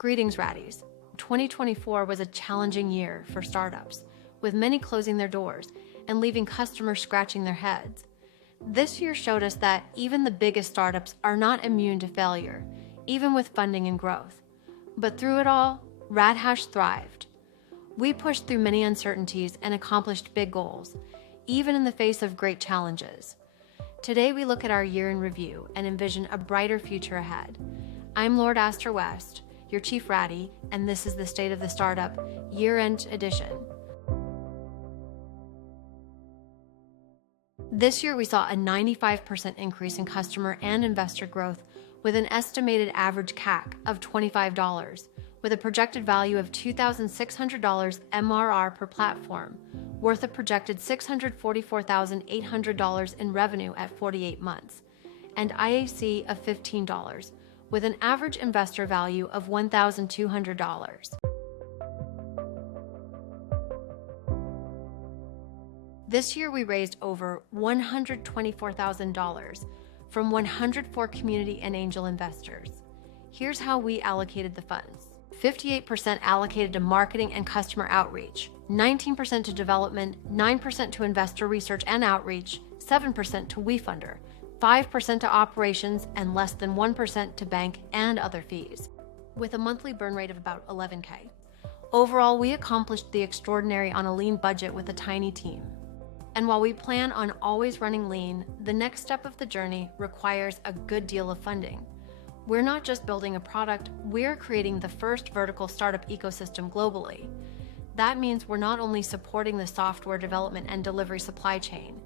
Greetings, Raddies. 2024 was a challenging year for startups, with many closing their doors and leaving customers scratching their heads. This year showed us that even the biggest startups are not immune to failure, even with funding and growth. But through it all, RadHash thrived. We pushed through many uncertainties and accomplished big goals, even in the face of great challenges. Today, we look at our year in review and envision a brighter future ahead. I'm Lord Astor West, your Chief Raddie, and this is the State of the Startup Year-End Edition. This year, we saw a 95% increase in customer and investor growth with an estimated average CAC of $25, with a projected value of $2,600 MRR per platform, worth a projected $644,800 in revenue at 48 months, and IAC of $15, with an average investor value of $1,200. This year, we raised over $124,000 from 104 community and angel investors. Here's how we allocated the funds. 58% allocated to marketing and customer outreach, 19% to development, 9% to investor research and outreach, 7% to WeFunder, 5% to operations, and less than 1% to bank and other fees, with a monthly burn rate of about $11K. Overall, we accomplished the extraordinary on a lean budget with a tiny team. And while we plan on always running lean, the next step of the journey requires a good deal of funding. We're not just building a product, we're creating the first vertical startup ecosystem globally. That means we're not only supporting the software development and delivery supply chain,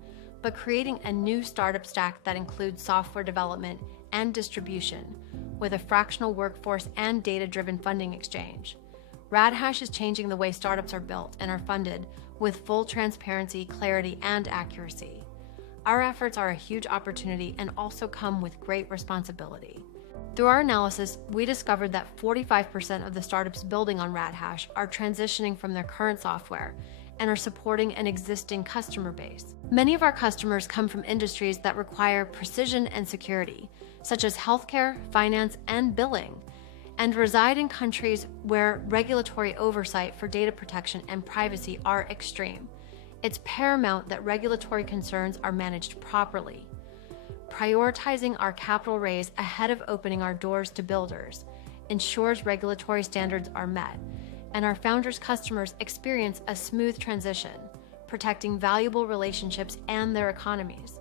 but creating a new startup stack that includes software development and distribution, with a fractional workforce and data-driven funding exchange. RadHash is changing the way startups are built and are funded with full transparency, clarity, and accuracy. Our efforts are a huge opportunity and also come with great responsibility. Through our analysis, we discovered that 45% of the startups building on RadHash are transitioning from their current software and are supporting an existing customer base. Many of our customers come from industries that require precision and security, such as healthcare, finance, and billing, and reside in countries where regulatory oversight for data protection and privacy are extreme. It's paramount that regulatory concerns are managed properly. Prioritizing our capital raise ahead of opening our doors to builders ensures regulatory standards are met, and our founders' customers experience a smooth transition, protecting valuable relationships and their economies.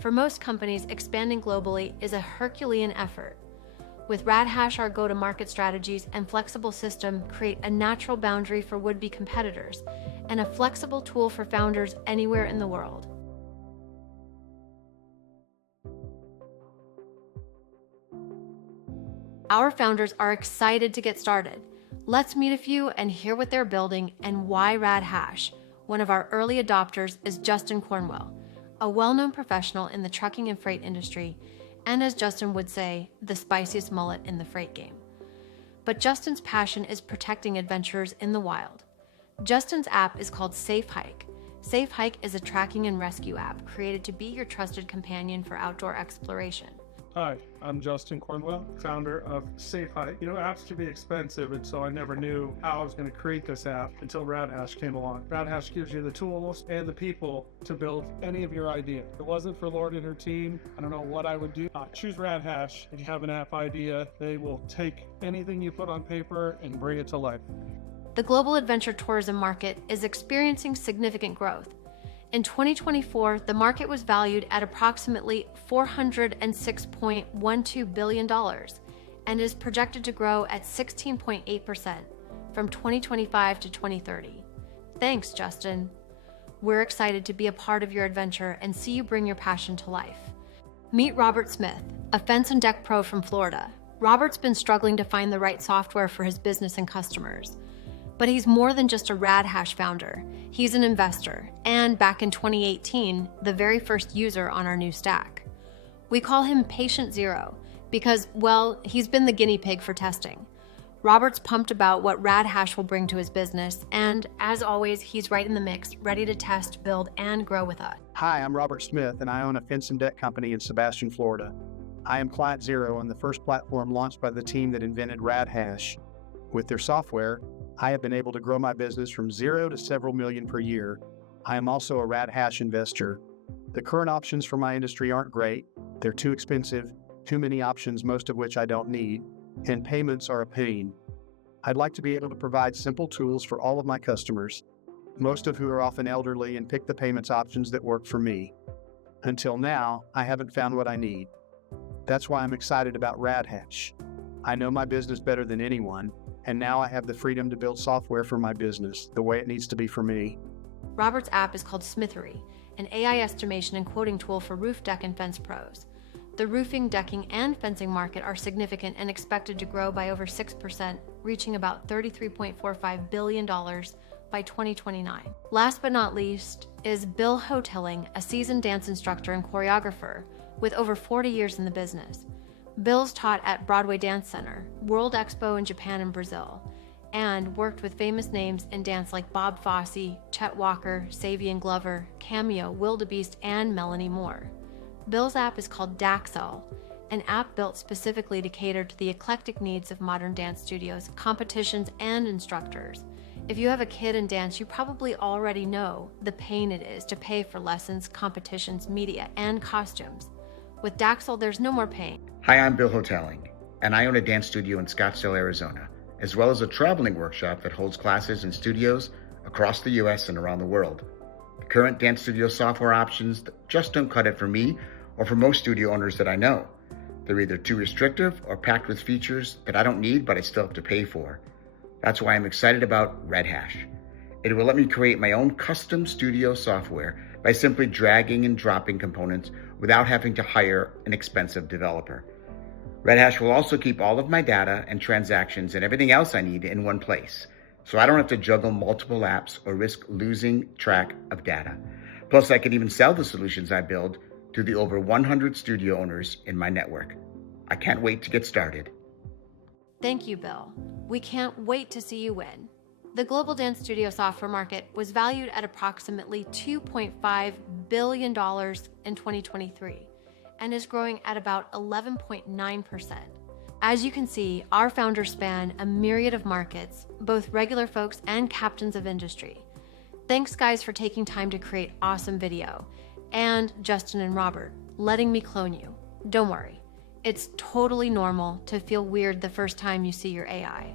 For most companies, expanding globally is a Herculean effort. With RadHash, our go-to-market strategies and flexible system create a natural boundary for would-be competitors and a flexible tool for founders anywhere in the world. Our founders are excited to get started. Let's meet a few and hear what they're building and why RadHash. One of our early adopters is Justin Cornwell, a well-known professional in the trucking and freight industry, and as Justin would say, the spiciest mullet in the freight game. But Justin's passion is protecting adventurers in the wild. Justin's app is called Safe Hike. Safe Hike is a tracking and rescue app created to be your trusted companion for outdoor exploration. Hi, I'm Justin Cornwell, founder of Safe Hike. Apps can be expensive, and so I never knew how I was going to create this app until RadHash came along. RadHash gives you the tools and the people to build any of your idea. If it wasn't for Lord and her team, I don't know what I would do. Choose RadHash. If you have an app idea, they will take anything you put on paper and bring it to life. The global adventure tourism market is experiencing significant growth. In 2024, the market was valued at approximately $406.12 billion and is projected to grow at 16.8% from 2025 to 2030. Thanks, Justin. We're excited to be a part of your adventure and see you bring your passion to life. Meet Robert Smith, a fence and deck pro from Florida. Robert's been struggling to find the right software for his business and customers. But he's more than just a RadHash founder. He's an investor, and back in 2018, the very first user on our new stack. We call him Patient Zero because, well, he's been the guinea pig for testing. Robert's pumped about what RadHash will bring to his business, and as always, he's right in the mix, ready to test, build, and grow with us. Hi, I'm Robert Smith, and I own a fence and deck company in Sebastian, Florida. I am Client Zero and the first platform launched by the team that invented RadHash. With their software, I have been able to grow my business from 0 to several million per year. I am also a RadHash investor. The current options for my industry aren't great. They're too expensive, too many options, most of which I don't need, and payments are a pain. I'd like to be able to provide simple tools for all of my customers, most of who are often elderly, and pick the payments options that work for me. Until now, I haven't found what I need. That's why I'm excited about RadHash. I know my business better than anyone, and now I have the freedom to build software for my business the way it needs to be for me. Robert's app is called Smithery, an AI estimation and quoting tool for roof, deck, and fence pros. The roofing, decking, and fencing market are significant and expected to grow by over 6%, reaching about $33.45 billion by 2029. Last but not least is Bill Hotelling, a seasoned dance instructor and choreographer with over 40 years in the business. Bill's taught at Broadway Dance Center, World Expo in Japan and Brazil, and worked with famous names in dance like Bob Fosse, Chet Walker, Savion Glover, Cameo, Wildebeest, and Melanie Moore. Bill's app is called Daxel, an app built specifically to cater to the eclectic needs of modern dance studios, competitions, and instructors. If you have a kid in dance, you probably already know the pain it is to pay for lessons, competitions, media, and costumes. With Daxel, there's no more pain. Hi, I'm Bill Hotelling, and I own a dance studio in Scottsdale, Arizona, as well as a traveling workshop that holds classes in studios across the US and around the world. The current dance studio software options just don't cut it for me or for most studio owners that I know. They're either too restrictive or packed with features that I don't need but I still have to pay for. That's why I'm excited about RadHash. It will let me create my own custom studio software by simply dragging and dropping components without having to hire an expensive developer. RadHash will also keep all of my data and transactions and everything else I need in one place, so I don't have to juggle multiple apps or risk losing track of data. Plus, I can even sell the solutions I build to the over 100 studio owners in my network. I can't wait to get started. Thank you, Bill. We can't wait to see you win. The global dance studio software market was valued at approximately $2.5 billion in 2023 and is growing at about 11.9%. As you can see, our founders span a myriad of markets, both regular folks and captains of industry. Thanks, guys, for taking time to create awesome video. And Justin and Robert, letting me clone you. Don't worry. It's totally normal to feel weird the first time you see your AI.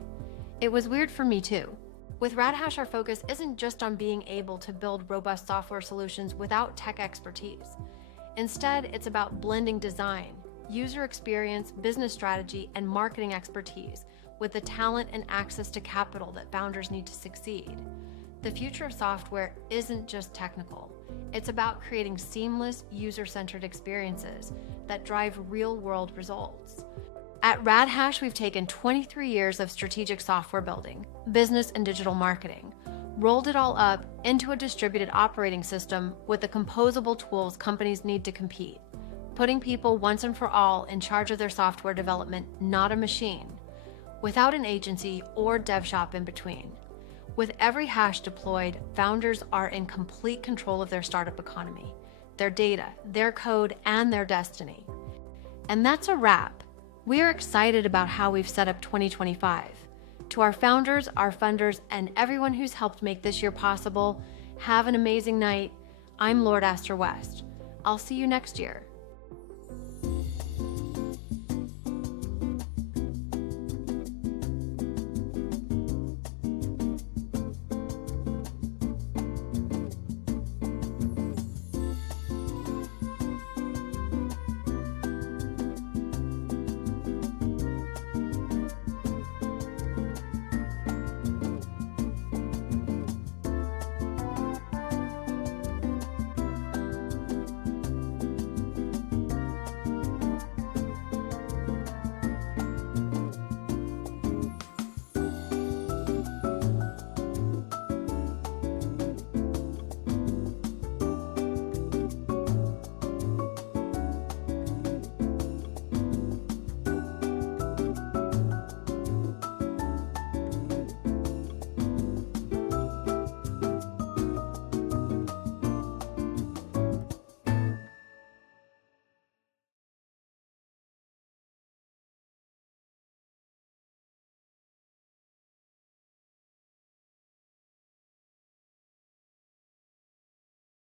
It was weird for me too. With RadHash, our focus isn't just on being able to build robust software solutions without tech expertise. Instead, it's about blending design, user experience, business strategy, and marketing expertise with the talent and access to capital that founders need to succeed. The future of software isn't just technical. It's about creating seamless, user-centered experiences that drive real-world results. At RadHash, we've taken 23 years of strategic software building, business and digital marketing, rolled it all up into a distributed operating system with the composable tools companies need to compete, putting people once and for all in charge of their software development, not a machine, without an agency or dev shop in between. With every hash deployed, founders are in complete control of their startup economy, their data, their code, and their destiny. And that's a wrap. We are excited about how we've set up 2025. To our founders, our funders, and everyone who's helped make this year possible, have an amazing night. I'm Lord Astor West. I'll see you next year.